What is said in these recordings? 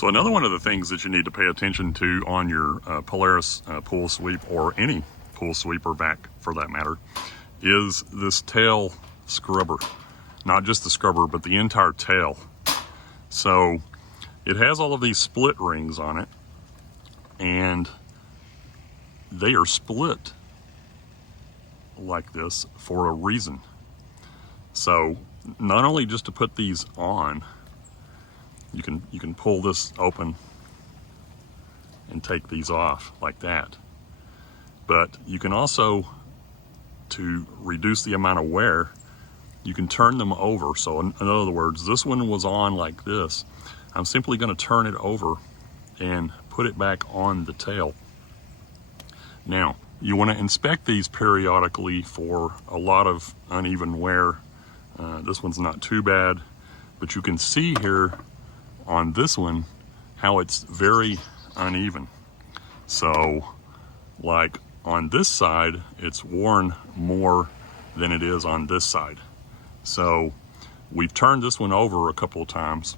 So another one of the things that you need to pay attention to on your Polaris pool sweep, or any pool sweep or vac for that matter, is this tail scrubber. Not just the scrubber, but the entire tail. So it has all of these split rings on it, and they are split like this for a reason. So not only just to put these on, you can pull this open and take these off like that. But you can also, to reduce the amount of wear, you can turn them over. So in other words, this one was on like this. I'm simply going to turn it over and put it back on the tail. Now, you want to inspect these periodically for a lot of uneven wear. This one's not too bad, but you can see here on this one how it's very uneven. So like on this side, it's worn more than it is on this side. So we've turned this one over a couple of times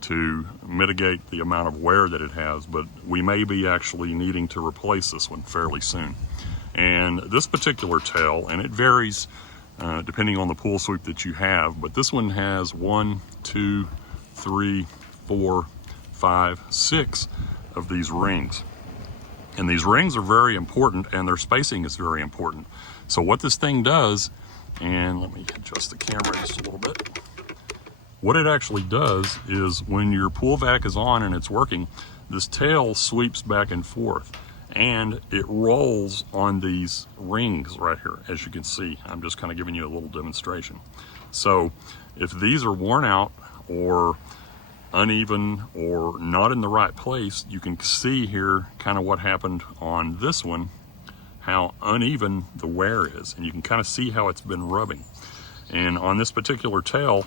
to mitigate the amount of wear that it has, but we may be actually needing to replace this one fairly soon. And this particular tail, and it varies depending on the pool sweep that you have, but this one has 1, 2, 3, 4, 5, 6 of these rings. And these rings are very important, and their spacing is very important. So what this thing does, and let me adjust the camera just a little bit. What it actually does is when your pool vac is on and it's working, this tail sweeps back and forth, and it rolls on these rings right here, as you can see. I'm just kind of giving you a little demonstration. So if these are worn out or uneven or not in the right place, you can see here kind of what happened on this one, how uneven the wear is, and you can kind of see how it's been rubbing. And on this particular tail,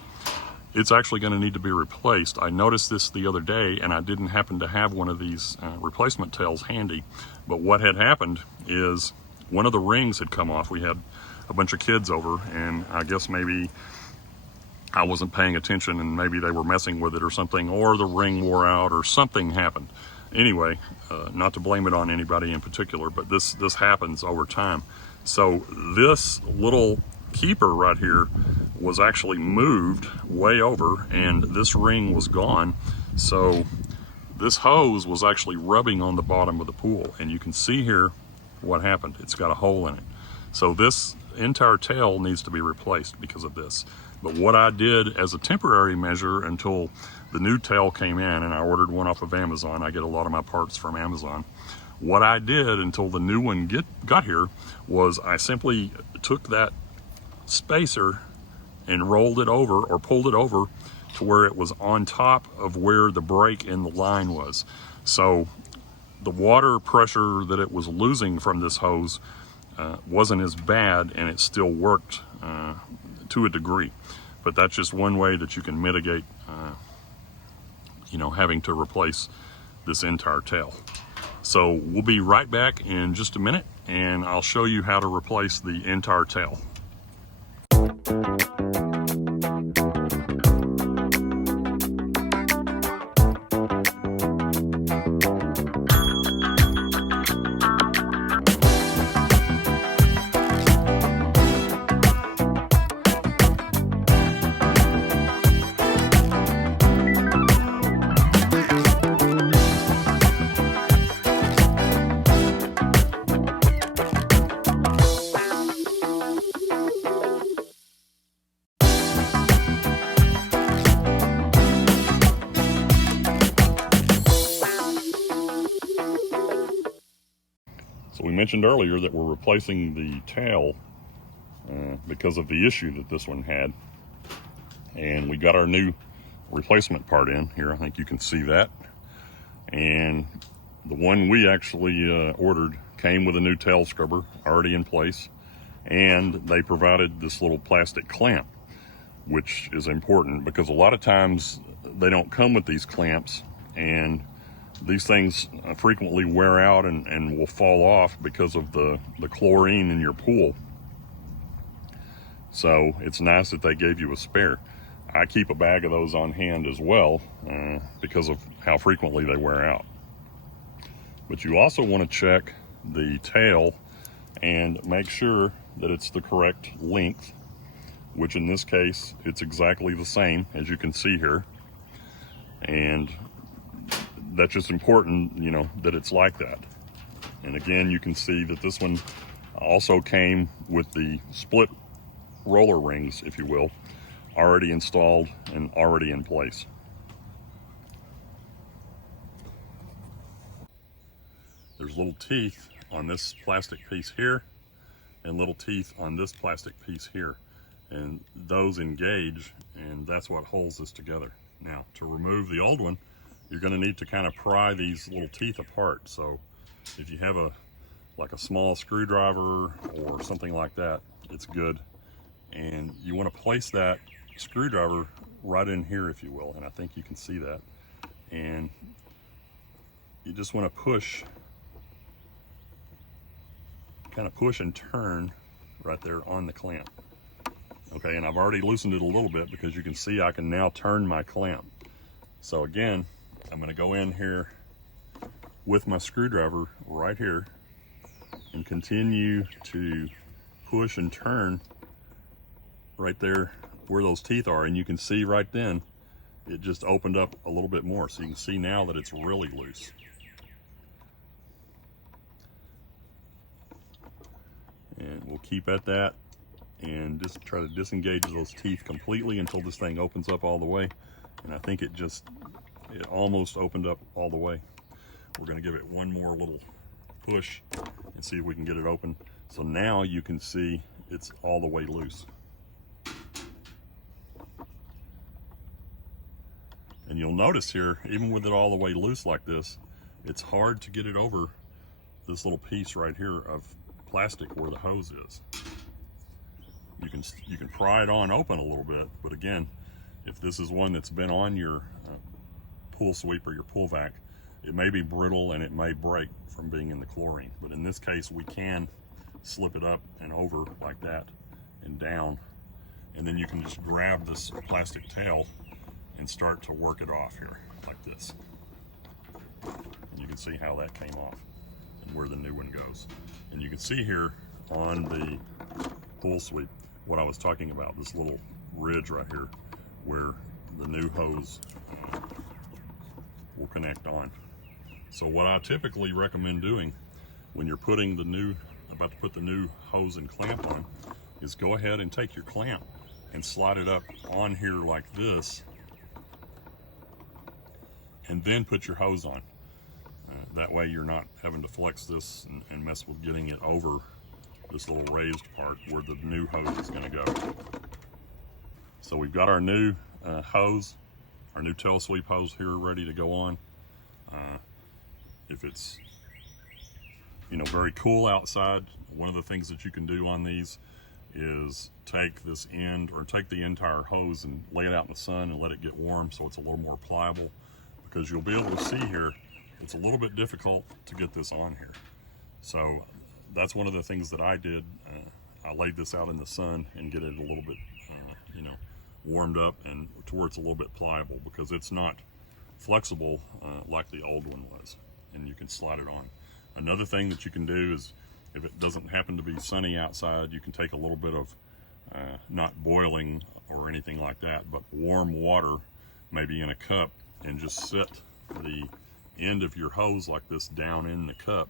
it's actually going to need to be replaced. I noticed this the other day, and I didn't happen to have one of these replacement tails handy, but what had happened is one of the rings had come off. We had a bunch of kids over, and I guess maybe I wasn't paying attention, and maybe they were messing with it or something, or the ring wore out or something happened. Anyway, not to blame it on anybody in particular, but this happens over time. So this little keeper right here was actually moved way over, and this ring was gone. So this hose was actually rubbing on the bottom of the pool, and you can see here what happened. It's got a hole in it. So this entire tail needs to be replaced because of this. But what I did as a temporary measure until the new tail came in, and I ordered one off of Amazon. I get a lot of my parts from Amazon. What I did until the new one got here was I simply took that spacer and rolled it over, or pulled it over to where it was on top of where the break in the line was. So the water pressure that it was losing from this hose wasn't as bad, and it still worked to a degree. But that's just one way that you can mitigate having to replace this entire tail. So we'll be right back in just a minute, and I'll show you how to replace the entire tail. So we mentioned earlier that we're replacing the tail because of the issue that this one had. And we got our new replacement part in here. I think you can see that. And the one we actually ordered came with a new tail scrubber already in place. And they provided this little plastic clamp, which is important because a lot of times they don't come with these clamps, and these things frequently wear out and will fall off because of the chlorine in your pool. So it's nice that they gave you a spare. I keep a bag of those on hand as well because of how frequently they wear out. But you also want to check the tail and make sure that it's the correct length, which in this case, it's exactly the same as you can see here. And that's just important, you know, that it's like that. And again, you can see that this one also came with the split roller rings, if you will, already installed and already in place. There's little teeth on this plastic piece here and little teeth on this plastic piece here, and those engage, and that's what holds this together. Now, to remove the old one, you're going to need to kind of pry these little teeth apart. So if you have like a small screwdriver or something like that, it's good. And you want to place that screwdriver right in here, if you will, and I think you can see that. And you just want to push, kind of push and turn right there on the clamp. Okay, and I've already loosened it a little bit because you can see I can now turn my clamp. So again, I'm going to go in here with my screwdriver right here and continue to push and turn right there where those teeth are, and you can see right then it just opened up a little bit more, so you can see now that it's really loose. And we'll keep at that and just try to disengage those teeth completely until this thing opens up all the way. And I think it almost opened up all the way. We're going to give it one more little push and see if we can get it open. So now you can see it's all the way loose. And you'll notice here, even with it all the way loose like this, it's hard to get it over this little piece right here of plastic where the hose is. You can pry it on open a little bit, but again, if this is one that's been on your pool sweep or your pool vac, it may be brittle and it may break from being in the chlorine. But in this case, we can slip it up and over like that and down, and then you can just grab this plastic tail and start to work it off here like this. And you can see how that came off and where the new one goes. And you can see here on the pool sweep what I was talking about, this little ridge right here where the new hose will connect on. So what I typically recommend doing when you're putting about to put the new hose and clamp on is go ahead and take your clamp and slide it up on here like this, and then put your hose on. That way you're not having to flex this and mess with getting it over this little raised part where the new hose is going to go. So we've got our new hose, our new tail sweep hose here ready to go on. If it's very cool outside, one of the things that you can do on these is take this end, or take the entire hose and lay it out in the sun and let it get warm so it's a little more pliable, because you'll be able to see here it's a little bit difficult to get this on here. So that's one of the things that I did. I laid this out in the sun and get it a little bit warmed up and to where it's a little bit pliable, because it's not flexible like the old one was, and you can slide it on. Another thing that you can do is, if it doesn't happen to be sunny outside, you can take a little bit of not boiling or anything like that, but warm water, maybe in a cup, and just set the end of your hose like this down in the cup,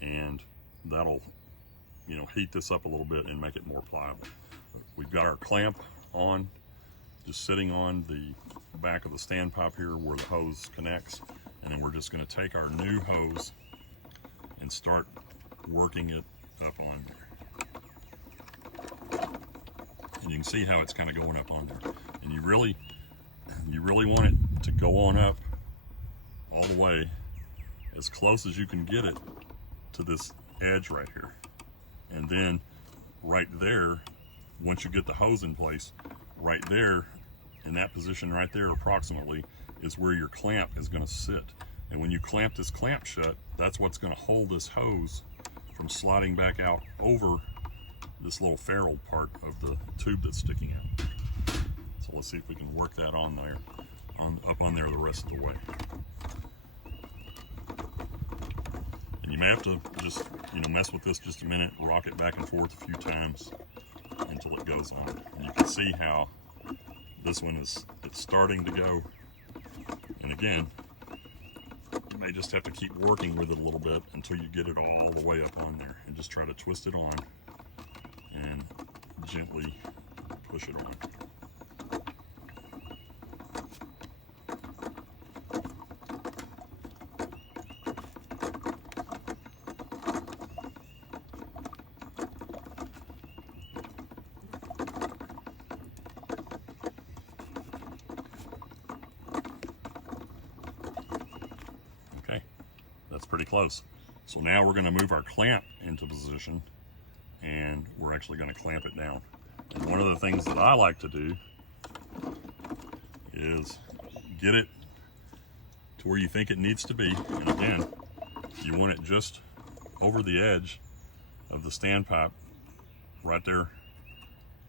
and that'll heat this up a little bit and make it more pliable. We've got our clamp on, just sitting on the back of the standpipe here where the hose connects, and then we're just going to take our new hose and start working it up on there. And you can see how it's kind of going up on there. And you really want it to go on up all the way, as close as you can get it to this edge right here. And then right there, once you get the hose in place, right there, in that position right there approximately, is where your clamp is going to sit. And when you clamp this clamp shut, that's what's going to hold this hose from sliding back out over this little ferrule part of the tube that's sticking out. So So let's see if we can work that on there, up on there the rest of the way. And you may have to just, mess with this just a minute, rock it back and forth a few times until it goes on. And you can see how this one it's starting to go. And again, you may just have to keep working with it a little bit until you get it all the way up on there, and just try to twist it on and gently push it on. Okay, that's pretty close. So now we're going to move our clamp into position, and we're actually going to clamp it down. And one of the things that I like to do is get it to where you think it needs to be. And again, you want it just over the edge of the standpipe, right there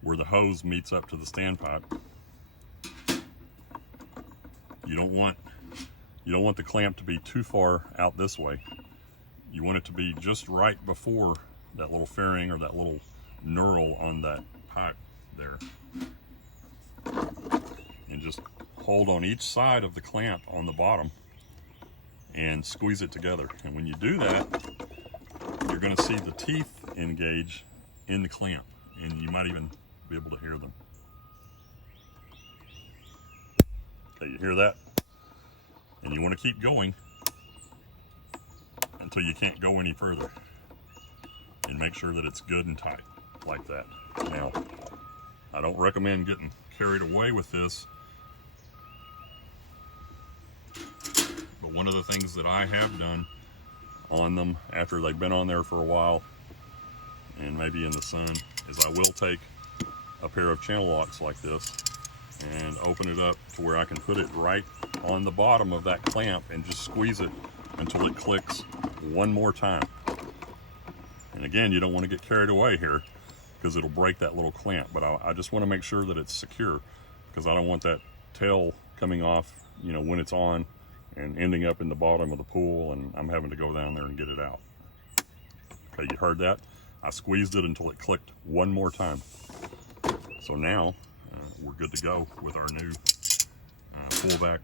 where the hose meets up to the standpipe. You don't want the clamp to be too far out this way. You want it to be just right before that little fairing or that little knurl on that pipe there. And just hold on each side of the clamp on the bottom and squeeze it together. And when you do that, you're going to see the teeth engage in the clamp, and you might even be able to hear them. Okay, you hear that? And you want to keep going until you can't go any further. And make sure that it's good and tight, like that. Now, I don't recommend getting carried away with this, but one of the things that I have done on them after they've been on there for a while, and maybe in the sun, is I will take a pair of channel locks like this and open it up to where I can put it right on the bottom of that clamp and just squeeze it until it clicks one more time. And again, you don't want to get carried away here because it'll break that little clamp, but I just want to make sure that it's secure, because I don't want that tail coming off, when it's on and ending up in the bottom of the pool and I'm having to go down there and get it out. Okay, you heard that? I squeezed it until it clicked one more time. So now we're good to go with our new pullback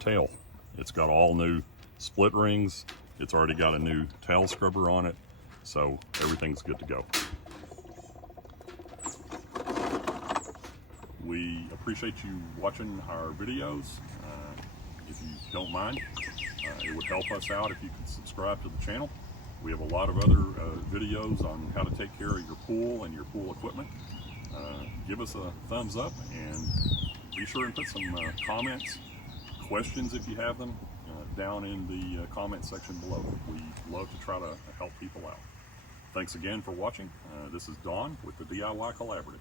tail. It's got all new split rings. It's already got a new tail scrubber on it, so everything's good to go. We appreciate you watching our videos. If you don't mind, it would help us out if you could subscribe to the channel. We have a lot of other videos on how to take care of your pool and your pool equipment. Give us a thumbs up, and be sure and put some comments, questions if you have them, down in the comment section below. We love to try to help people out. Thanks again for watching. This is Don with the DIY Collaborative.